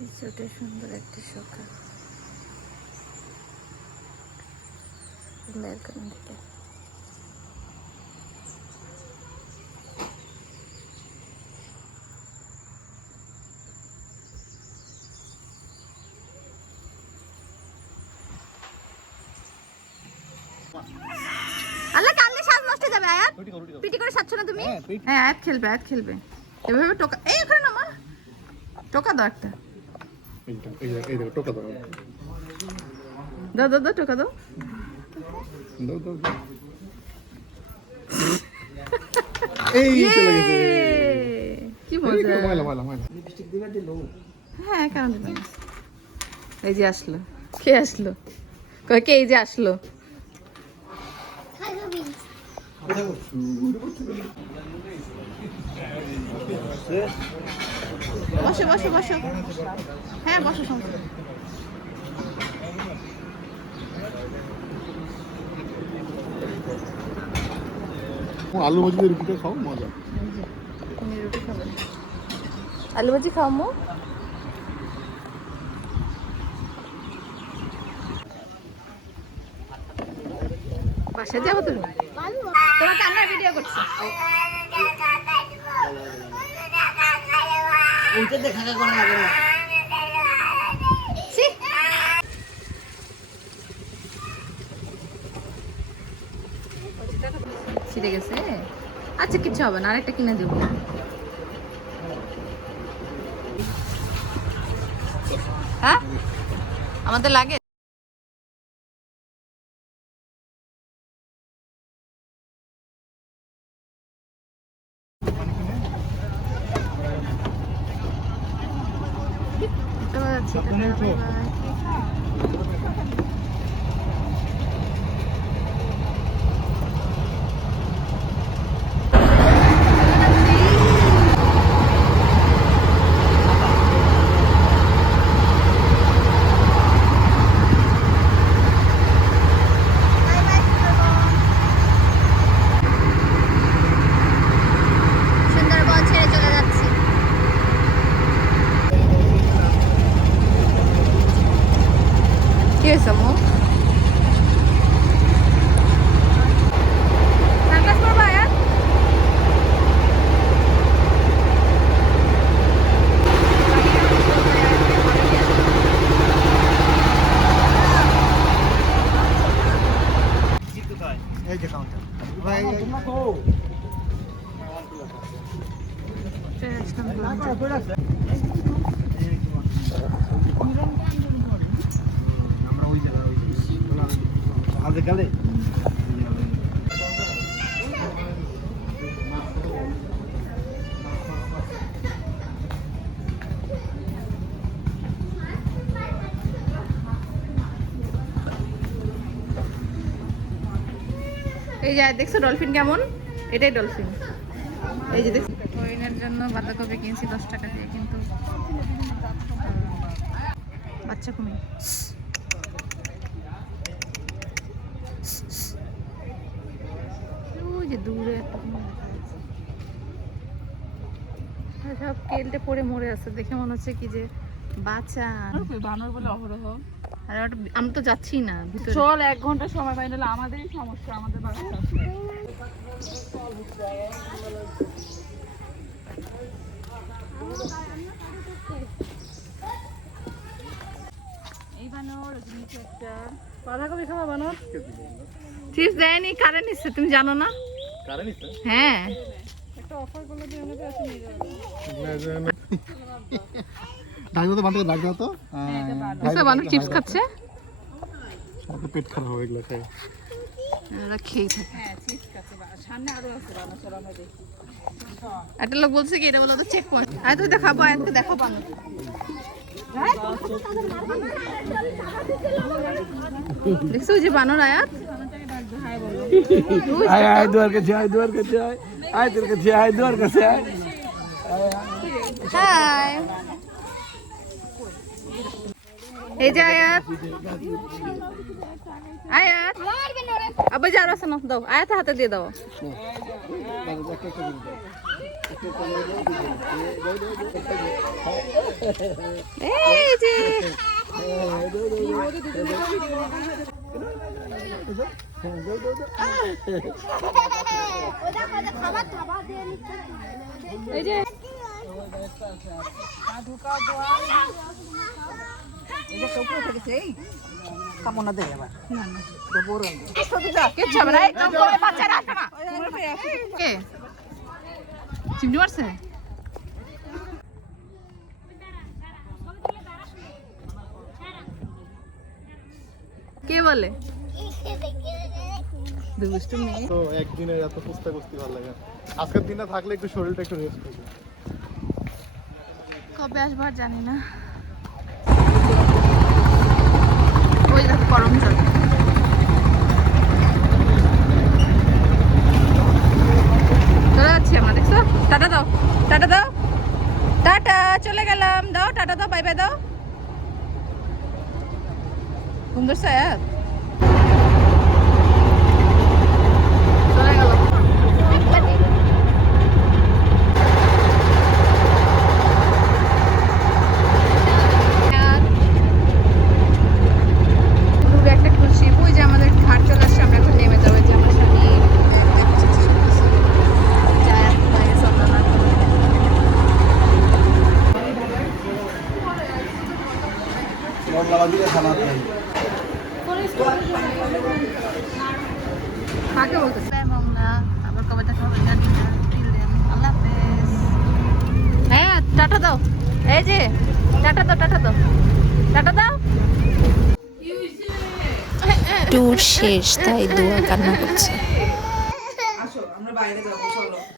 রিসোর্টের সুন্দর একটা সকাল ব্যালকনি থেকে। আল্লাহ কান্দে সাজ নষ্ট হয়ে যাবে। আয়াত পিটি করে সাজছো না তুমি? হ্যাঁ আয়াত খেলবে, আয়াত খেলবে এভাবে। টোকা এই ওখানে না মা, টোকা দাও একটা। এই দেখো টোকা দাও। দাও দাও দাও, টোকা দাও। দাও দাও দাও। এই চলে গেছে। কি মজা। ময়লা ময়লা ময়লা। লিপস্টিক দিবা দিলো। হ্যাঁ কেন দিবে না? এই যে আসলো। কে আসলো? কয় কে? এই যে আসলো। বসো বসো বসো। হ্যাঁ বসো সমস্যা। আলু ভাজি দিয়ে রুটিটা খাও, মজা। তুমি রুটি খাবে? আলু ভাজি খাও মো? বাসায় যাবো তুমি? তোমার কান্নার ভিডিও করছো। উঠে দেখা করা লাগে না। ছিঁড়ে গেছে। আচ্ছা কিচ্ছু হবে না, আরেকটা কিনে দেবো। হ্যাঁ আমাদের লাগে। সুন্দরবন ছেড়ে চলে যাচ্ছি। কি হয়েছে আম্মু? সানগ্লাস পরবা আয়াত? এই যে কাউন্টার। ভাই আমরা ওই জায়গা আগে গেলে এই যে দেখছো ডলফিন কেমন? এটাই ডলফিন। এই যে দেখছো হরিণের জন্য বাঁধাকপি কিনছি 10 টাকা দিয়ে, কিন্তু বাচ্চা কুমির। ওই যে দূরে একটা কুমির দেখা যাচ্ছে। সব কেলটে পড়ে মরে আছে, দেখে মনে হচ্ছে কি যে বাঁচান। বানর বলে অহরহ। আর আমি তো যাচ্ছি না ভিতরে। চল 1 ঘন্টা সময় পাই, নাহলে আমাদেরই সমস্যা, আমাদের বাসা। এই বানর নিচে একটা বাঁধাকপি খাওয়া বানর। চিপস দেয়নি, কারে নিচ্ছে তুমি জানো না? হ্যাঁ একটা অফার করলে দিয়ে আমাদের কাছে নিয়ে যাবে। ডাকবে তো বানটাকে, ডাকবে তো। বানর চিপস খাচ্ছে। আমাদের পেট খারাপ হবে এগুলো খাই। এরা খেয়ে থাকে। হ্যাঁ চিপস খাচ্ছে, সামনে আরো আছে বানর, চল আমরা দেখি। একটা লোক বলছে কি এটা বলো তো চেক পয়েন্ট। আয় তুই দেখাবো, আয়াতকে দেখো বানর। দেখছো ওই যে বানর আয়াত। আয় আয় দুয়ার কাছে, আয় দুয়ার কাছে, আয় আয় তোর কাছে, আয় দুয়ার কাছে, আয়। হাই এই যে আয়াত, আয়াত আবার যে আরো আছে না, দাও আয়াতে হাতে দিয়ে দাও। এই যে এই যে কিচ্ছু হবে না, এই জঙ্গলে বাচ্চারা আসে না। কে চিমটি মারছে? কে বলে? দুষ্টু মেয়ে। তো একদিনের এত কুস্তা কুস্তি ভালো লাগে না। আজকের দিনটা থাকলে একটু শরীরটা একটু রেস্ট পেয়ে। কবে আসবার জানি না। ওই দেখো গরম জল। চলে যাচ্ছি আমরা, দেখছো? টাটা দাও, টাটা দাও, টাটা, চলে গেলাম। দাও টাটা দাও, বাই বাই দাও। সুন্দর স্যার চলে গেল। দূরে একটা খুশি, ওই যে আমাদের ঘাট চলে আসছে, আমরা এখন নেমে যাবো। যে আমার সামনে কাকে বলতেছে? আবার কবে দেখা হবে জানি না। আল্লাহ হাফেজ। হ্যাঁ টাটা দাও, এই যে টাটা দাও, টাটা দাও, টাটা দাও। ট্যুর শেষ, তাই দোয়া কান্না করছে। আসো আমরা বাইরে যাবো, চলো।